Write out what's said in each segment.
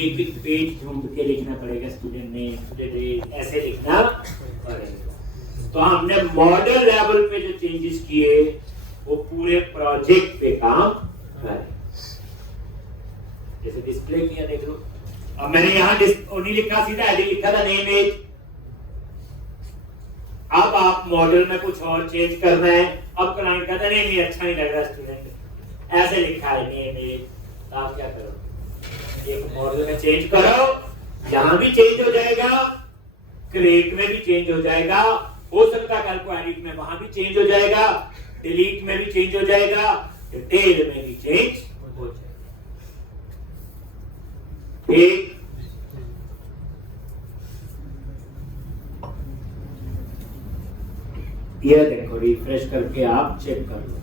एक एक पेज ढूंढ के लिखना पड़ेगा, स्टूडेंट ने ऐसे लिखना पड़ेगा। तो हमने मॉडल लेवल पे जो चेंजेस किए वो पूरे प्रोजेक्ट पे काम करें। जैसे डिस्प्ले किया देख लो, अब मैंने यहाँ नहीं लिखा, सीधा हेडिंग लिखा था नेम एज। अब आप मॉडल में कुछ और चेंज करना है, अब क्लाइंट कहता है नहीं अच्छा नहीं लग रहा, स्टूडेंट ऐसे लिखा है नेम एज, तो आप क्या करो, एक मॉडल में चेंज करो, यहां भी चेंज हो जाएगा, क्रिएट में भी चेंज हो जाएगा, हो सकता है कल को एडिट में वहां भी चेंज हो जाएगा, डिलीट में भी चेंज हो जाएगा, डिटेल में भी चेंज हो जाएगा। ठीक, ये देखो रिफ्रेश करके आप चेक कर लो।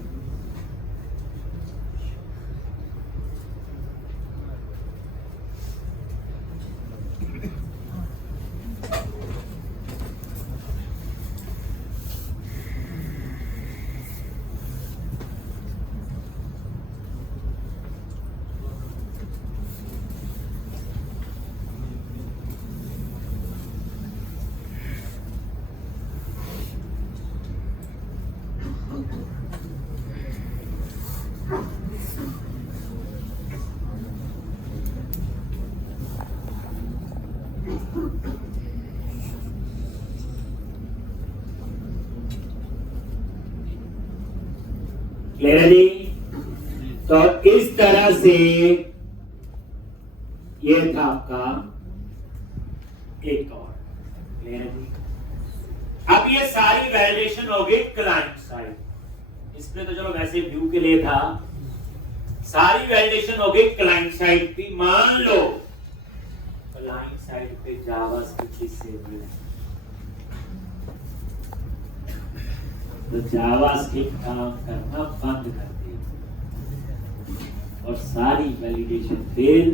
क्लियर है जी? तो इस तरह से ये था आपका एक और। क्लियर है जी? अब ये सारी वैलिडेशन हो गई क्लाइंट साइड, इसमें तो चलो वैसे व्यू के लिए था, सारी वैलिडेशन हो गई क्लाइंट साइड की। मान लो क्लाइंट साइड पे जावास्क्रिप्ट सेव है, तो जावास्क्रिप्ट काम करना बंद कर दे और सारी वैलिडेशन फेल।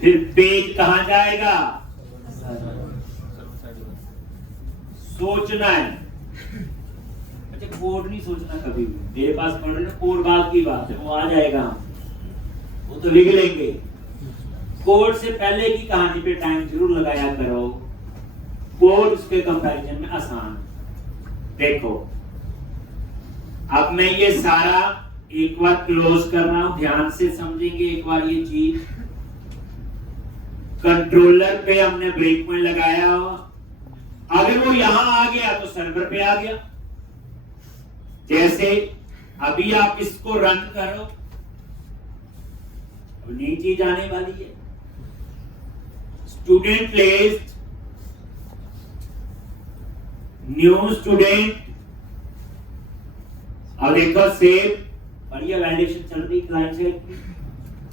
फिर पेज कहां जाएगा? सोचना है, अच्छा कोड नहीं सोचना कभी भी, मेरे पास पढ़ रहे कोड बाद की बात है, वो आ जाएगा, वो तो लिख लेंगे। कोड से पहले की कहानी पे टाइम जरूर लगाया करो, कोड उसके कंपैरिजन में आसान। देखो अब मैं ये सारा एक बार क्लोज कर रहा हूं, ध्यान से समझेंगे एक बार ये चीज। कंट्रोलर पे हमने ब्रेक पॉइंट लगाया, अगर वो यहां आ गया तो सर्वर पे आ गया। जैसे अभी आप इसको रन करो, अब नई चीज आने वाली है, स्टूडेंट लिस्ट, न्यू स्टूडेंट, और देखो सेव, बढ़िया वैलिडेशन चल रही क्लाइंट साइड पे।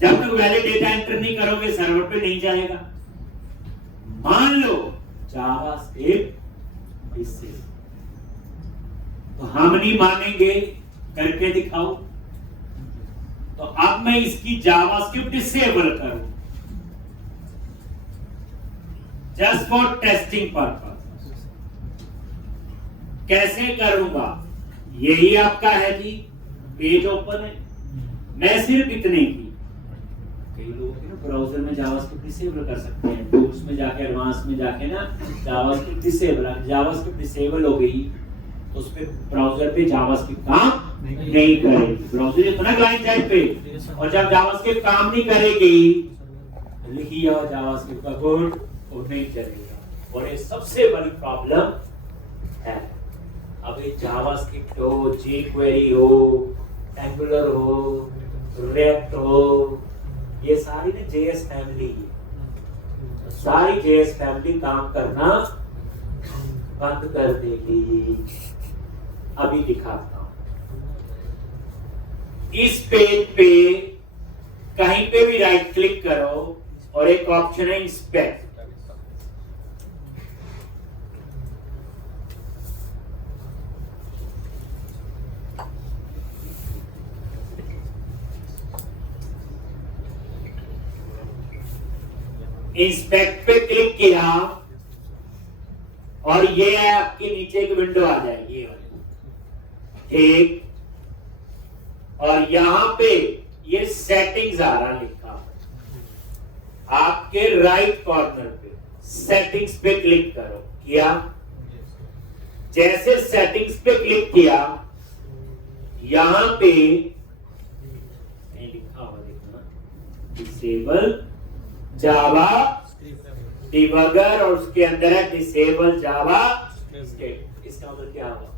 जब तक वैलिड डेटा एंटर नहीं करोगे सर्वर पे नहीं जाएगा। मान लो जावास्क्रिप्ट इससे, तो हम नहीं मानेंगे, करके दिखाओ। तो अब मैं इसकी जावास्क्रिप्ट डिसेबल करूं जस्ट फॉर टेस्टिंग पर्पस। कैसे करूंगा? यही आपका है जी, पेज ओपन है, मैं सिर्फ इतने की, कई लोग ब्राउजर में जावास्क्रिप्ट डिसेबल कर सकते हैं, तो उसमें जाके एडवांस में जाके ना जावास्क्रिप्ट डिसेबल हो गई तो उस पे ब्राउजर पे जावास्क्रिप्ट काम नहीं करेगी, ब्राउजर इतना क्लाइंट साइड पे, और जब जावास्क्रिप्ट काम नहीं करेगी लिखिए जावास्क्रिप्ट का कोड और नहीं चलेगा, और ये सबसे बड़ी प्रॉब्लम है। अब ये जावास्क्रिप्ट हो, jQuery हो, एंगुलर हो, रिएक्ट हो, ये सारी ना JS फैमिली है, सारी JS फैमिली काम करना बंद कर देगी। अभी दिखाता हूं, इस पेज पे कहीं पे भी राइट क्लिक करो और एक ऑप्शन है इंस्पेक्ट। इंस्पेक्ट पे क्लिक किया और ये है आपके नीचे एक विंडो आ जाएगी, ये वाली, ठीक, और यहां पे ये सेटिंग्स आ रहा लिखा, आपके राइट कॉर्नर पे सेटिंग्स पे क्लिक करो। किया? जैसे सेटिंग्स पे क्लिक किया, यहां पे लिखा हुआ देखना, डिसेबल जावा डिबगर, और उसके अंदर है डिसेबल जावा स्क्रिप्ट। इसका मतलब क्या हुआ?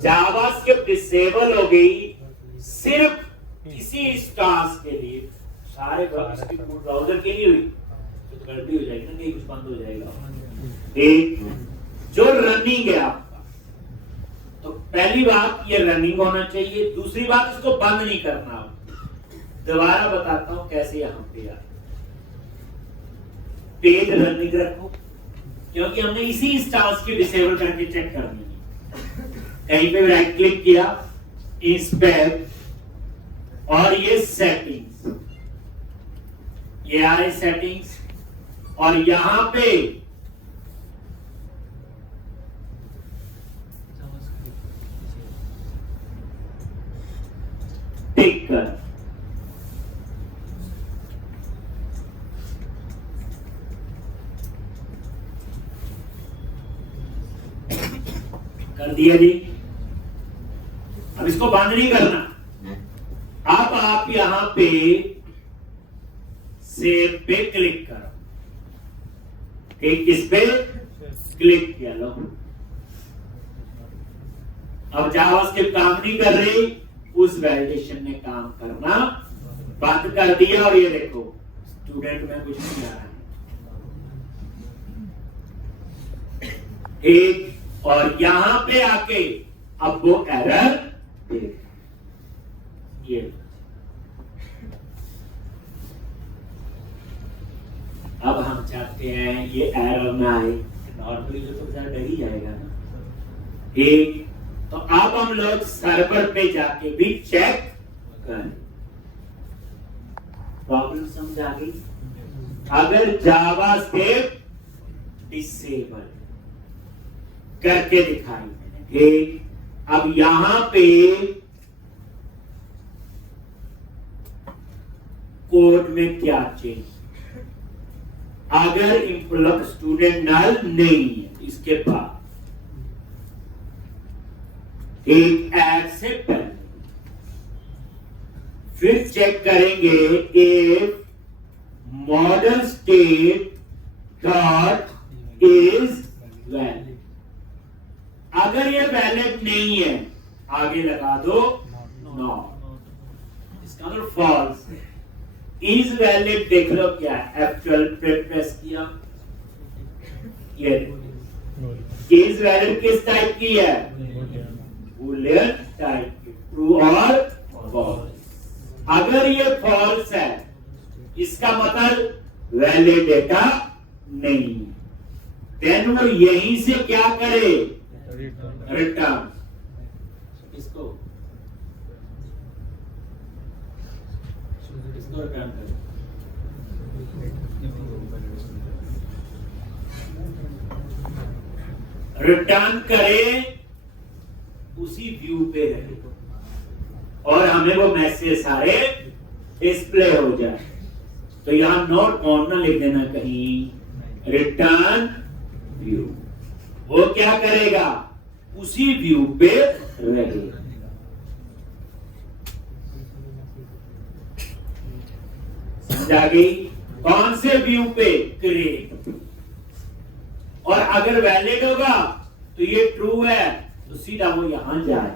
जावा स्क्रिप्ट डिसेबल हो गई सिर्फ किसी इंस्टांस के लिए, सारे ब्राउज़र के लिए हुई तो गड़बड़ी हो जाएगी ना, कहीं कुछ बंद हो जाएगा। एक जो रनिंग है आपका, तो पहली बात ये रनिंग होना चाहिए। दूसरी बात इसको बंद नहीं करना। दोबारा बताता हूं कैसे। यहां पे यार पेज रनिंग रखो, क्योंकि हमने इसी इंस्टांस की डिसेबल करके चेक करनी है। कहीं पे राइट क्लिक किया, इंस्पेक्ट, और ये सेटिंग्स, ये आ रही सेटिंग्स, और यहां पे टिक कर दिया जी। अब इसको बंद नहीं करना। अब आप यहां पे सेव पे क्लिक करो। किस पे क्लिक किया? लो, अब जावास्क्रिप्ट काम नहीं कर रही, उस वैलिडेशन ने काम करना बंद कर दिया। और ये देखो स्टूडेंट में कुछ नहीं आ रहा है। एक और यहां पे आके अब वो एरर दे, ये अब हम चाहते हैं ये एरर ना आए। नॉर्मली तो डर ही जाएगा ना। एक तो अब हम लोग सर्वर पे जाके भी चेक करें। प्रॉब्लम समझ आ गई? अगर जावास्क्रिप्ट डिसेबल करके दिखाई मैंने, अब यहां पे कोड में क्या चेंज? अगर इम्प्लॉय स्टूडेंट नल नहीं है, इसके बाद एक ऐड से पहले फिर चेक करेंगे if model state dot is valid. अगर ये वैलिड नहीं है, आगे लगा दो नो। इसका मतलब फॉल्स। इज वैलिड देख लो क्या है, एक्चुअल प्रेस किया, ये इज वैलिड किस टाइप की है? बूलियन टाइप की, ट्रू और फॉल्स। अगर ये फॉल्स है, इसका मतलब वैलिड डेटा नहीं, देन वो यहीं से क्या करे? रिटर्न। इसको रिटर्न करे। रिटर्न करे, उसी व्यू पे रहे और हमें वो मैसेज सारे डिस्प्ले हो जाए। तो यहां नोट ऑन ना लिख देना कहीं, रिटर्न व्यू। वो क्या करेगा? उसी व्यू पे रहेगा। समझा गई? कौन से व्यू पे? क्रिएट। और अगर वैलिड होगा तो ये ट्रू है, तो सीधा वो यहां जाए।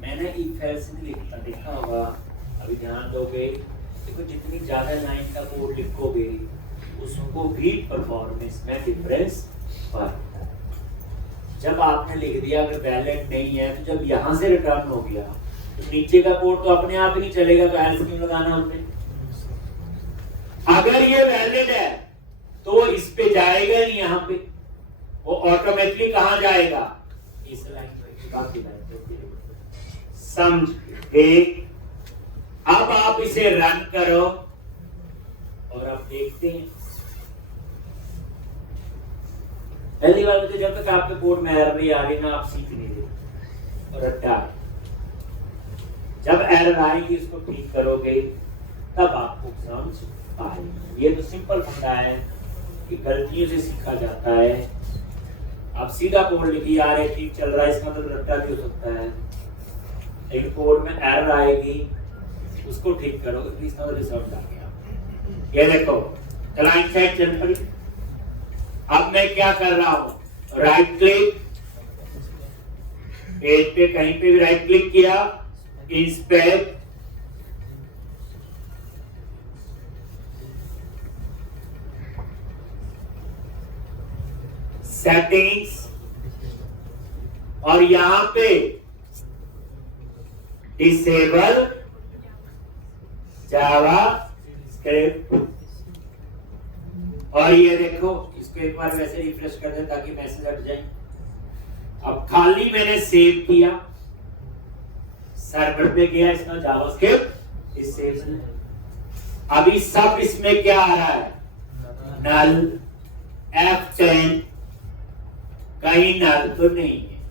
मैंने इफ एल्स नहीं लिखता, देखा होगा, अभी ध्यान दोगे। देखो जितनी ज्यादा लाइन का कोड लिखोगे उसको भी परफॉर्मेंस में डिफरेंस पड़ता है। जब आपने लिख दिया अगर वैलिड नहीं है, तो जब यहां से रिटर्न हो गया तो नीचे का कोड तो अपने आप ही नहीं चलेगा, तो एल्स क्यों लगाना हमने? अगर ये वैलिड है तो वो इस पे जाएगा नहीं, यहां पे वो ऑटोमेटिकली कहां जाएगा? इस लाइन पे, बाकी लाइन पे। समझ? एक अब आप इसे रन करो और आप देखते हैं। पहली बात तो जब तक आपके कोड में एरर नहीं आ रही ना, आप सीख नहीं रहे। और रट्टा जब एरर आएगी उसको ठीक करोगे तब आपको समझ पाएगी। ये तो सिंपल फंडा है कि गलतियों से सीखा जाता है। आप सीधा कोड लिखिए, आ रहे ठीक चल रहा है, इसका मतलब रट्टा भी हो सकता है। लेकिन कोड में एरर आएगी, उसको ठीक करोगे तो इसका रिजल्ट आ गया। ये देखो क्लाइंट साइड जनरल। अब मैं क्या कर रहा हूं, राइट क्लिक, पेज पे कहीं पे भी राइट क्लिक किया, इंस्पेक्ट, सेटिंग्स, और यहां पे डिसेबल जावा स्क्रिप्ट। और ये देखो इसको एक बार वैसे रिफ्रेश कर दे ताकि मैसेज हट जाए। अब खाली मैंने सेव किया, सर्वर पे गया, इसका जावास्क्रिप्ट इस सेव है। अभी सब इसमें क्या आ रहा है, नल, F10, कहीं नल तो नहीं है।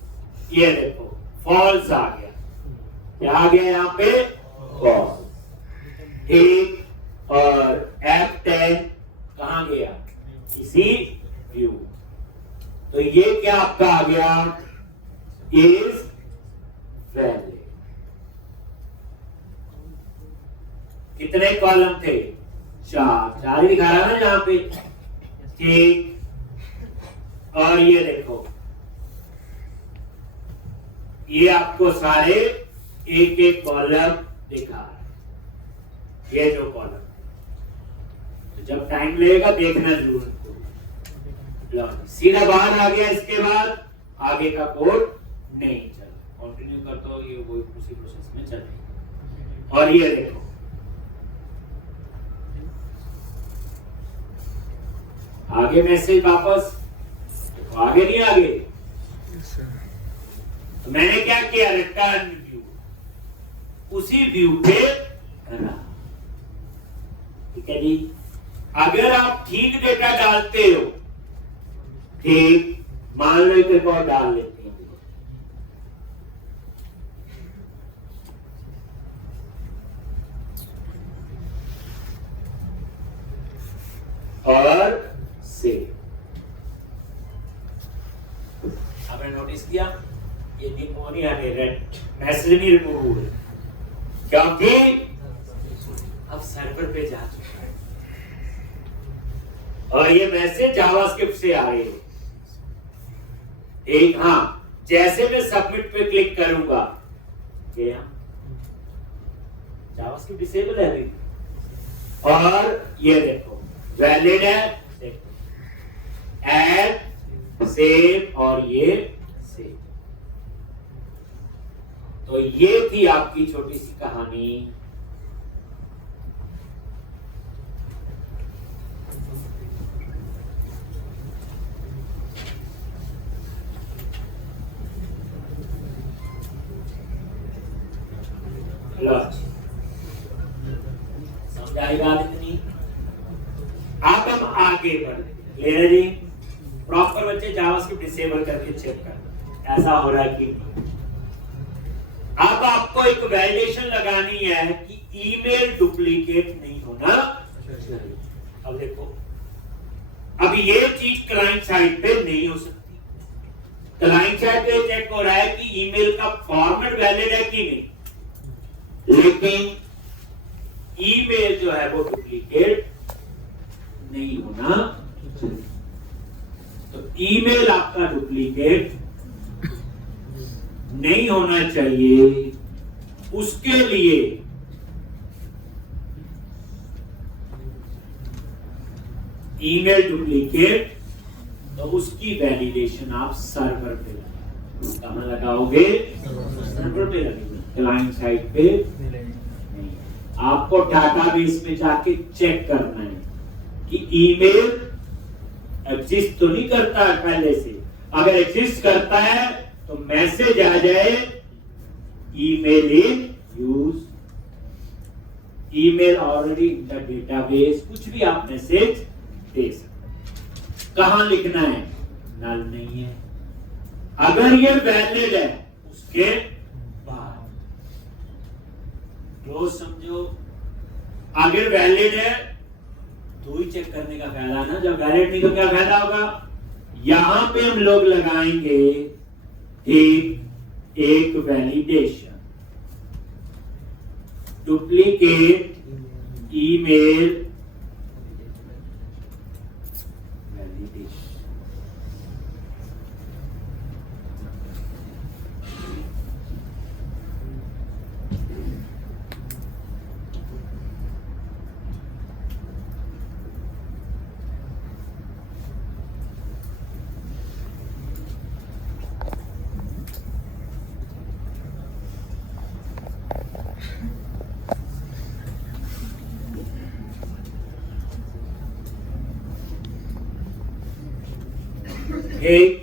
ये देखो फॉल्स आ गया, क्या आ गया यहाँ पे, फॉल्स। ठीक, और F10 कहां गया, इसी व्यू। तो ये क्या आपका आ गया, इज वैलिड। कितने कॉलम थे, 4 ही दिखा रहा है ना यहाँ पे। ठीक, और ये देखो ये आपको सारे एक एक कॉलम दिखा रहा है, ये जो कॉलम। तो जब टाइम लगेगा देखना जरूर। सीधा बाहर आ गया, इसके बाद आगे का कोड नहीं चला। कंटिन्यू करता हूं, ये वो उसी प्रोसेस में चलेगा। और ये देखो आगे मैसेज वापस, देखो आगे नहीं आगे। तो मैंने क्या किया, रिटर्न व्यू, उसी व्यू पे रहा। ठीक है जी। अगर आप ठीक डेटा डालते हो, ठीक, मान लो एक और डाल लेते हैं, और सेव। आपने नोटिस किया ये निमोनिया ने रेड मैसेज नहीं रिमूव हुए, क्योंकि अब सर्वर पे जा चुका है और ये मैसेज जावास्क्रिप्ट से आ रही है। एक, हाँ, जैसे मैं सबमिट पे क्लिक करूंगा, ये जावास्क्रिप्ट डिसेबल है अभी, और ये देखो वैलिड है, ऐड, सेव, और ये सेव। तो ये थी आपकी छोटी सी कहानी। समझाई बात इतनी। अब हम आगे बढ़े, क्लियर जी। प्रॉपर बच्चे जावास्क्रिप्ट डिसेबल करके चेक कर ऐसा हो रहा है कि नहीं। अब आपको एक वैलिडेशन लगानी है कि ईमेल डुप्लीकेट नहीं होना चाहिए। अब देखो, अब ये चीज क्लाइंट साइड पे नहीं हो सकती। क्लाइंट साइड पे चेक हो रहा है कि ईमेल का फॉर्मेट वैलिड है कि नहीं, लेकिन ईमेल जो है वो डुप्लीकेट नहीं होना चाहिए। तो ईमेल आपका डुप्लीकेट नहीं होना चाहिए, उसके लिए ईमेल डुप्लीकेट, तो उसकी वैलिडेशन आप सर्वर पे लगाओगे। कहां लगाओगे, सर्वर पे लगेगा, क्लाइंट साइड पे नहीं। आपको डाटाबेस में जाके चेक करना है कि ईमेल एग्जिस्ट तो नहीं करता है पहले से। अगर एग्जिस्ट करता है तो मैसेज आ जाए email in use, email already in the database, कुछ भी आप मैसेज दे सकते। कहां लिखना है, नल नहीं है। अगर ये वैलिड है उसके बाद, क्लोज समझो। अगर वैलिड है तो ही चेक करने का फायदा ना, जब वैलिड नहीं तो क्या फायदा होगा। यहां पे हम लोग लगाएंगे एक वैलिडेशन, डुप्लीकेट ईमेल वैलिडेशन।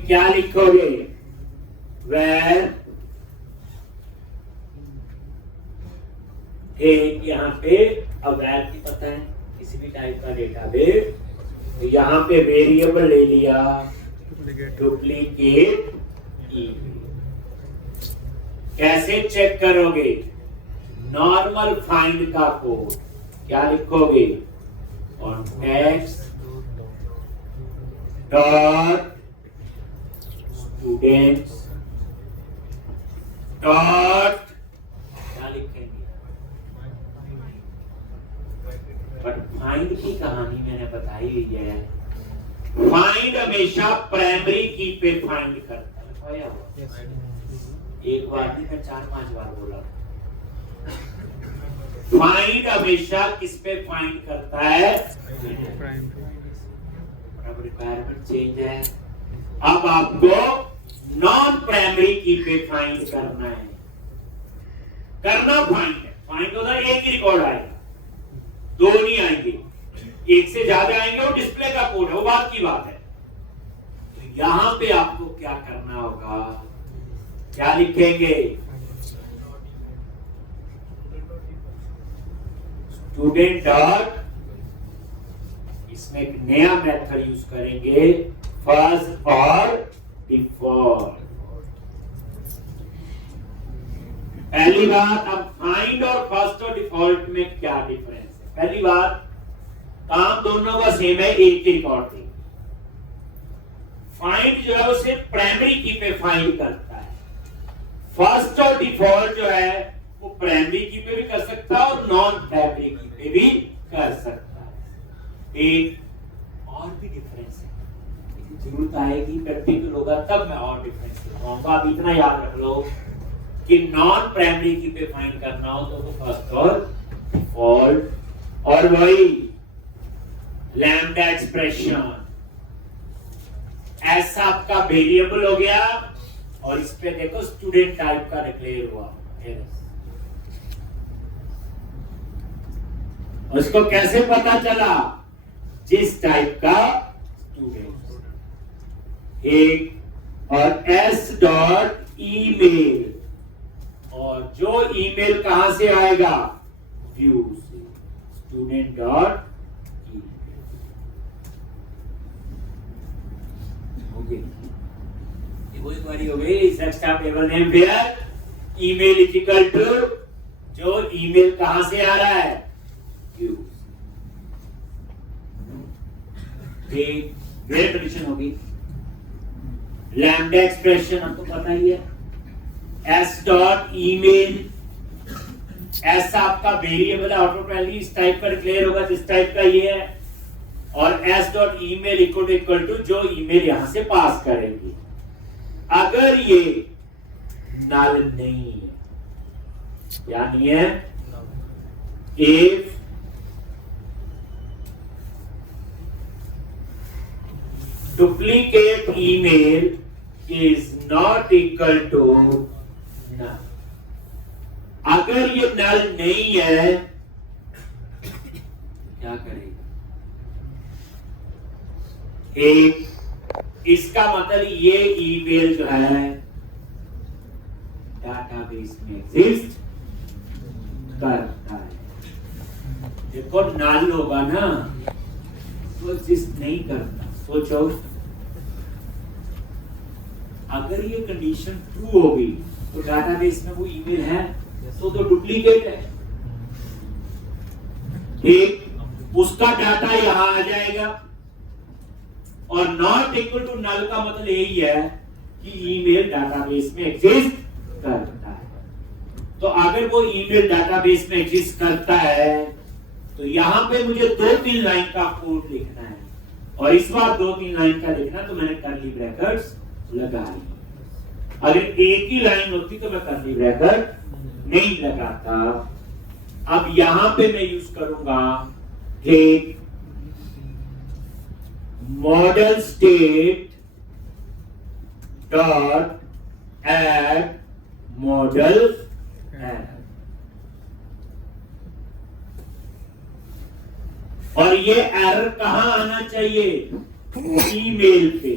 क्या लिखोगे, where यहाँ पे अब where की पता है किसी भी टाइप का डेटाबेस, तो यहाँ पे वेरिएबल ले लिया डुप्लीकेट ईमेल। कैसे चेक करोगे, नॉर्मल फाइंड का कोड क्या लिखोगे, कॉन्टेक्स्ट डॉट स्टूडेंट्स डॉट क्या लिखेंगे। बट फाइंड की कहानी मैंने बताई हुई है, फाइंड हमेशा प्राइमरी की पे फाइंड करता है। एक बार नहीं, मैं 4-5 बार बोला। फाइंड हमेशा किस पे फाइंड करता है, अब रिक्वायरमेंट चेंज है, अब आपको नॉन प्राइमरी की पे फाइंड करना है। करना फाइंड है, फाइंड होगा एक ही रिकॉर्ड आएगा, 2 नहीं आएंगे, एक से ज्यादा आएंगे, वो डिस्प्ले का कोड है, वो बात की बात है। तो यहां पे आपको क्या करना होगा, क्या लिखेंगे, स्टूडेंट डॉट, इसमें एक नया मेथड यूज करेंगे, फर्स्ट और डिफॉल्ट। पहली बात, अब फाइंड और फर्स्ट और डिफॉल्ट में क्या डिफरेंस है। पहली बात, काम दोनों का सेम है, एक ही रिकॉर्ड थी। फाइंड जो है वो सिर्फ प्राइमरी की पे फाइंड करता है, फर्स्ट और डिफॉल्ट जो है वो प्राइमरी की पे भी कर सकता है और नॉन प्राइमरी की पे भी कर सकता है। एक और भी डिफरेंस है, जरूरत आएगी प्रैक्टिकल होगा तब मैं और डिफरेंस दिखाऊंगा। आप इतना याद रख लो कि नॉन प्राइमरी की पे फाइंड करना हो तो वो फर्स्ट और डिफॉल्ट, और वही लैम्डा एक्सप्रेशन, ऐसा आपका वेरिएबल हो गया, और इस पे देखो स्टूडेंट टाइप का डिक्लेयर हुआ। उसको कैसे पता चला, जिस टाइप का स्टूडेंट, एक और एस डॉट ईमेल, और जो ईमेल कहां से आएगा, व्यू से, स्टूडेंट डॉट ईमेल। हो गई, वो एक बारी हो गई। Table name where email is equal to, जो ईमेल कहां से आ रहा है, व्यू। एक वेयर कंडीशन होगी। लैम्डा एक्सप्रेशन आपको पता ही है, एस डॉट ईमेल, एस आपका वेरिएबल ऑटोमेटिकली इस टाइप का डिक्लेयर होगा जिस टाइप का ये है, और s dot email equal to जो ईमेल यहां से पास करेंगे। अगर ये नल नहीं है, क्या नहीं है, if duplicate email is not equal to null, अगर ये नल नहीं है क्या करेगा, एक, इसका मतलब ये ईमेल जो है डाटाबेस में एग्जिस्ट करता है। देखो नल होगा ना तो एग्जिस्ट नहीं करता। सोचो अगर ये कंडीशन ट्रू होगी तो डाटाबेस में वो ईमेल है तो डुप्लीकेट है, ठीक, उसका डाटा यहां आ जाएगा। और नॉट इक्वल टू नल का मतलब यही है कि ईमेल डाटाबेस में एग्जिस्ट करता है। तो अगर वो ईमेल डाटाबेस में एग्जिस्ट करता है तो यहां पे मुझे 2-3 लाइन का कोड लिखना है, और इस बार 2-3 लाइन का लिखना तो मैंने कर्ली ब्रैकेट्स लगा ली। अगर एक ही लाइन होती तो मैं कर्ली ब्रैकेट नहीं लगाता। अब यहां पे मैं यूज करूंगा कि model state dot add model add, और ये एरर कहां आना चाहिए? ईमेल पे।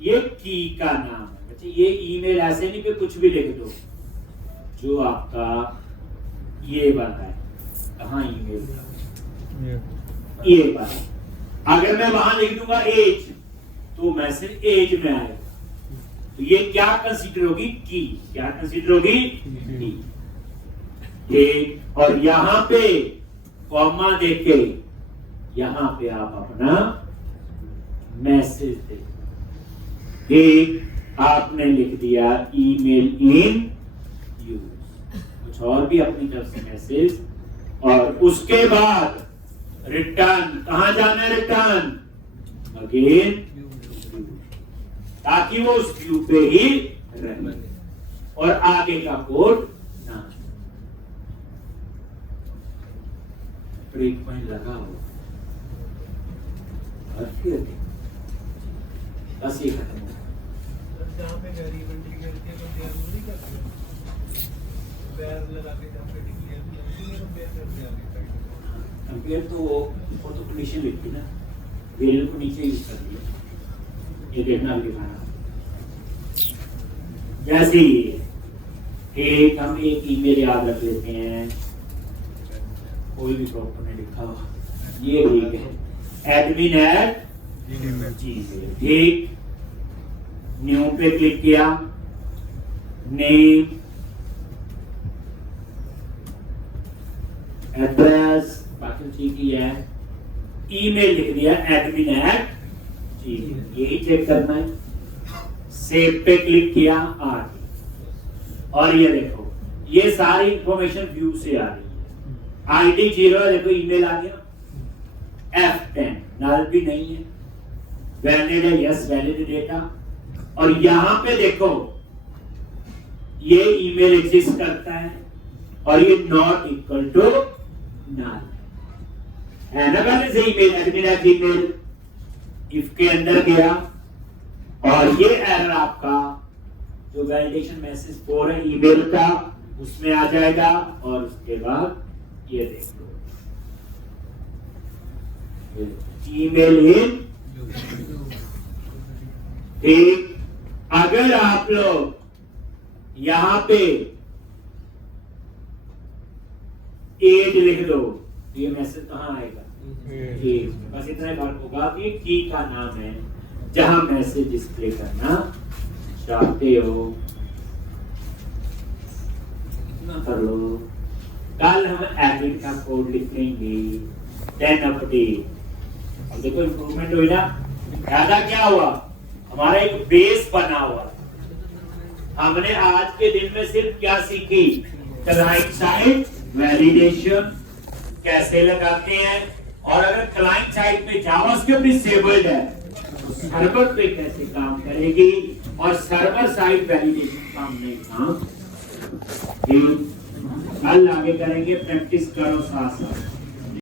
ये की का नाम है। अच्छा, ये ईमेल ऐसे नहीं कि कुछ भी लिख दो, जो आपका ये बना है, कहां ईमेल, ये बना। अगर मैं वहां लिख दूंगा एज, तो मैसेज एज में आएगा। तो ये क्या कंसीडर होगी? की। क्या कंसीडर होगी? की। ठीक, और यहां पे कॉमा देके यहां पे आप अपना मैसेज दे। ठीक, आपने लिख दिया ईमेल इन यूज, कुछ और भी अपनी तरफ से मैसेज, और उसके बाद रिटर्न। कहां जाना है? रिटर्न अगेन, ताकि वो उस व्यू पे ही रहे और आगे का कोड ना। ब्रेक पॉइंट लगा हो और फिर बस ये खत्म हो। जहाँ पे वेरिएबल डिक्लेयर किया तो दिया नहीं करते, वेर लगा के जहाँ पे डिक्लेयर किया उसी में कंपेयर कर दिया आगे। कंपेयर तो वो तो कंडीशन लिखी ना, वेरिएबल को नीचे यूज कर दिया। ये देखना भी दिखाना जैसे एक हम एक ईमेल याद रख लेते हैं, कोई भी प्रॉपर नहीं लिखा हुआ, ये ठीक है, एडमिन एट जीमेल। ठीक, न्यू पे क्लिक किया, नेम, एड्रेस बाकी ठीक ही है, ईमेल लिख दिया एडमिन एट जीमेल, यही चेक करना है। सेव पे क्लिक किया, आ गई। और ये देखो, ये सारी इंफॉर्मेशन व्यू से आ रही है। आईडी 0 देखो, ईमेल आ गया। F10 नल भी नहीं है, वैलिड है, यस वैलिड डेटा। और यहां पे देखो ये ईमेल एग्जिस्ट करता है और ये नॉट इक्वल टू नल है ना। पहले से email admin at Gmail, if के अंदर गया और ये एरर आपका जो वैलिडेशन मैसेज 4 है ईमेल का, उसमें आ जाएगा। और उसके बाद ये देख लो, ईमेल इन। ठीक, अगर आप लोग यहां पे एज लिख दो, ये मैसेज कहां आएगा? बस इतना फर्क होगा कि की का नाम है जहां मैसेज डिस्प्ले करना चाहते हो। इतना कर लो। कल हम एडिट का कोड लिखेंगे, देन अपडेट। अब देखो इंप्रूवमेंट हुई ना। ज्यादा क्या हुआ? हमारा एक बेस बना हुआ। हमने आज के दिन में सिर्फ क्या सीखी? क्लाइंट साइड वैलिडेशन कैसे लगाते हैं, और अगर क्लाइंट साइड पे जावास्क्रिप्ट डिसेबल्ड है तो सर्वर पे कैसे काम करेगी, और सर्वर साइड वैलिडेशन का हमने काम कल आगे करेंगे। प्रैक्टिस करो साथ साथ।